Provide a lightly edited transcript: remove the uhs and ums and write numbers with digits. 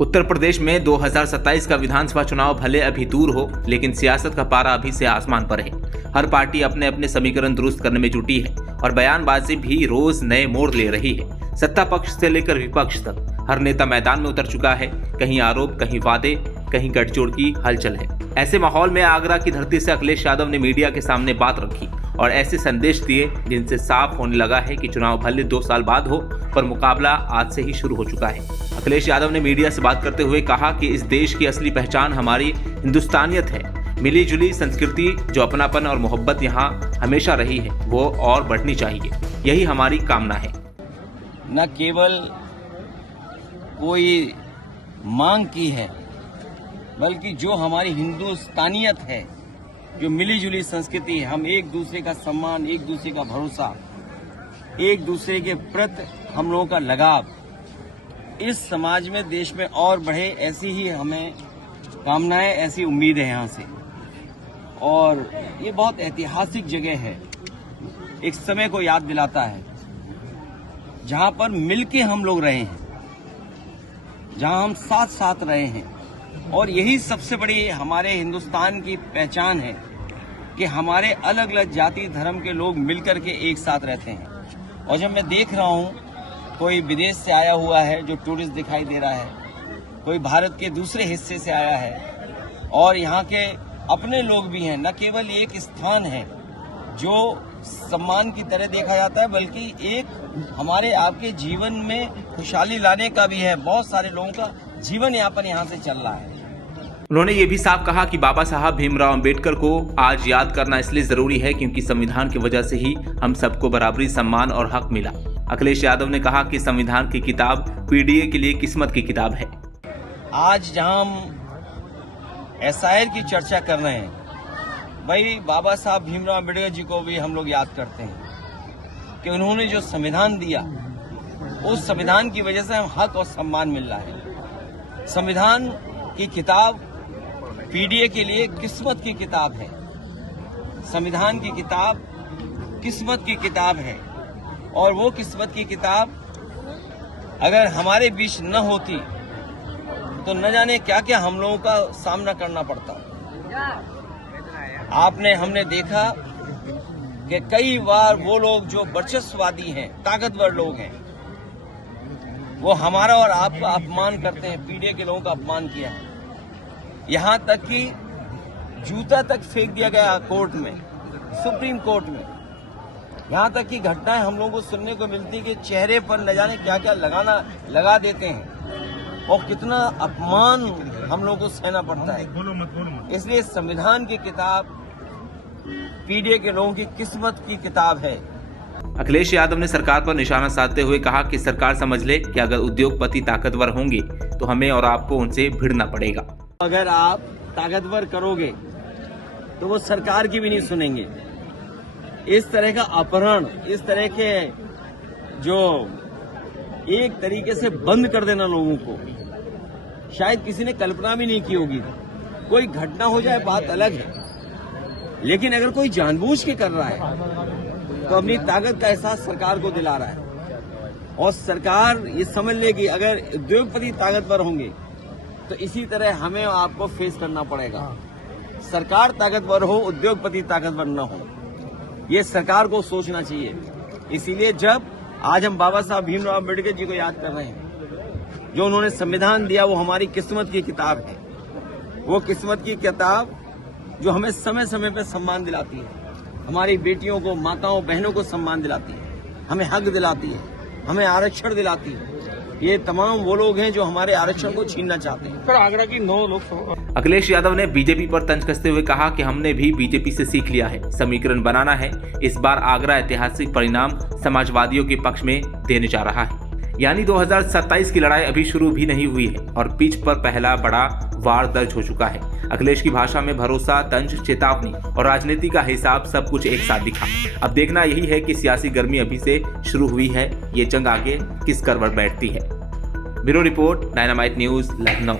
उत्तर प्रदेश में 2027 का विधानसभा चुनाव भले अभी दूर हो, लेकिन सियासत का पारा अभी से आसमान पर है। हर पार्टी अपने अपने समीकरण दुरुस्त करने में जुटी है और बयानबाजी भी रोज नए मोड़ ले रही है। सत्ता पक्ष से लेकर विपक्ष तक हर नेता मैदान में उतर चुका है। कहीं आरोप, कहीं वादे, कहीं गठजोड़ की हलचल है। ऐसे माहौल में आगरा की धरती से अखिलेश यादव ने मीडिया के सामने बात रखी और ऐसे संदेश दिए जिनसे साफ होने लगा है कि चुनाव भले 2 साल बाद हो, पर मुकाबला आज से ही शुरू हो चुका है। अखिलेश यादव ने मीडिया से बात करते हुए कहा कि इस देश की असली पहचान हमारी हिंदुस्तानियत है। मिली जुली संस्कृति, जो अपनापन और मोहब्बत यहाँ हमेशा रही है, वो और बढ़नी चाहिए। यही हमारी कामना है। न केवल कोई मांग की है, बल्कि जो हमारी हिंदुस्तानियत है, जो मिली जुली संस्कृति है, हम एक दूसरे का सम्मान, एक दूसरे का भरोसा, एक दूसरे के प्रति हम लोगों का लगाव इस समाज में, देश में और बढ़े, ऐसी ही हमें कामनाएं, ऐसी उम्मीद है यहाँ से। और ये बहुत ऐतिहासिक जगह है, एक समय को याद दिलाता है जहाँ पर मिलके हम लोग रहे हैं, जहाँ हम साथ साथ रहे हैं। और यही सबसे बड़ी हमारे हिंदुस्तान की पहचान है कि हमारे अलग अलग जाति धर्म के लोग मिलकर के एक साथ रहते हैं। और जब मैं देख रहा हूँ कोई विदेश से आया हुआ है जो टूरिस्ट दिखाई दे रहा है, कोई भारत के दूसरे हिस्से से आया है, और यहाँ के अपने लोग भी हैं। न केवल एक स्थान है जो सम्मान की तरह देखा जाता है, बल्कि एक हमारे आपके जीवन में खुशहाली लाने का भी है। बहुत सारे लोगों का जीवन यापन यहाँ से चल रहा है। उन्होंने ये भी साफ कहा कि बाबा साहब भीमराव अंबेडकर को आज याद करना इसलिए जरूरी है क्योंकि संविधान की वजह से ही हम सबको बराबरी, सम्मान और हक मिला। अखिलेश यादव ने कहा कि संविधान की किताब पीडीए के लिए किस्मत की किताब है। आज जहां हम एसआईआर की चर्चा कर रहे हैं, भाई बाबा साहब भीमराव अंबेडकर जी को भी हम लोग याद करते हैं कि उन्होंने जो संविधान दिया, उस संविधान की वजह से हम हक और सम्मान मिल रहा है। संविधान की किताब पीडीए के लिए किस्मत की किताब है। संविधान की किताब किस्मत की किताब है, और वो किस्मत की किताब अगर हमारे बीच न होती तो न जाने क्या क्या हम लोगों का सामना करना पड़ता। हमने देखा कि कई बार वो लोग जो वर्चस्ववादी हैं, ताकतवर लोग हैं, वो हमारा और आपका अपमान करते हैं। पीडीए के लोगों का अपमान किया है, यहाँ तक कि जूता तक फेंक दिया गया कोर्ट में, सुप्रीम कोर्ट में। यहाँ तक की घटनाएं हम लोगों को सुनने को मिलती कि चेहरे पर न जाने क्या क्या लगा देते हैं, और कितना अपमान हम लोगों को सहना पड़ता है। इसलिए संविधान की किताब पीडीए के लोगों की किस्मत की किताब है। अखिलेश यादव ने सरकार पर निशाना साधते हुए कहा कि सरकार समझ ले कि अगर उद्योगपति ताकतवर होंगे तो हमें और आपको उनसे भिड़ना पड़ेगा। अगर आप ताकतवर करोगे तो वो सरकार की भी नहीं सुनेंगे। इस तरह का अपहरण, इस तरह के जो एक तरीके से बंद कर देना लोगों को, शायद किसी ने कल्पना भी नहीं की होगी। कोई घटना हो जाए बात अलग है, लेकिन अगर कोई जानबूझ के कर रहा है तो अपनी ताकत का एहसास सरकार को दिला रहा है। और सरकार ये समझ लेगी अगर उद्योगपति ताकतवर होंगे तो इसी तरह हमें आपको फेस करना पड़ेगा। सरकार ताकतवर हो, उद्योगपति ताकतवर न हो, ये सरकार को सोचना चाहिए। इसीलिए जब आज हम बाबा साहब भीमराव अंबेडकर जी को याद कर रहे हैं, जो उन्होंने संविधान दिया, वो हमारी किस्मत की किताब है। वो किस्मत की किताब जो हमें समय समय पर सम्मान दिलाती है, हमारी बेटियों को, माताओं बहनों को सम्मान दिलाती है, हमें हक दिलाती है, हमें आरक्षण दिलाती है। ये तमाम वो लोग हैं जो हमारे आरक्षण को छीनना चाहते हैं। सर, आगरा की 9 लोग। अखिलेश यादव ने बीजेपी पर तंज कसते हुए कहा कि हमने भी बीजेपी से सीख लिया है, समीकरण बनाना है। इस बार आगरा ऐतिहासिक परिणाम समाजवादियों के पक्ष में देने जा रहा है। यानी 2027 की लड़ाई अभी शुरू भी नहीं हुई है और पिच पर पहला बड़ा वार दर्ज हो चुका है। अखिलेश की भाषा में भरोसा, तंज, चेतावनी और राजनीति का हिसाब सब कुछ एक साथ दिखा। अब देखना यही है कि सियासी गर्मी अभी से शुरू हुई है, ये जंग आगे किस करवट बैठती है। Bureau report, dynamite news, Lucknow.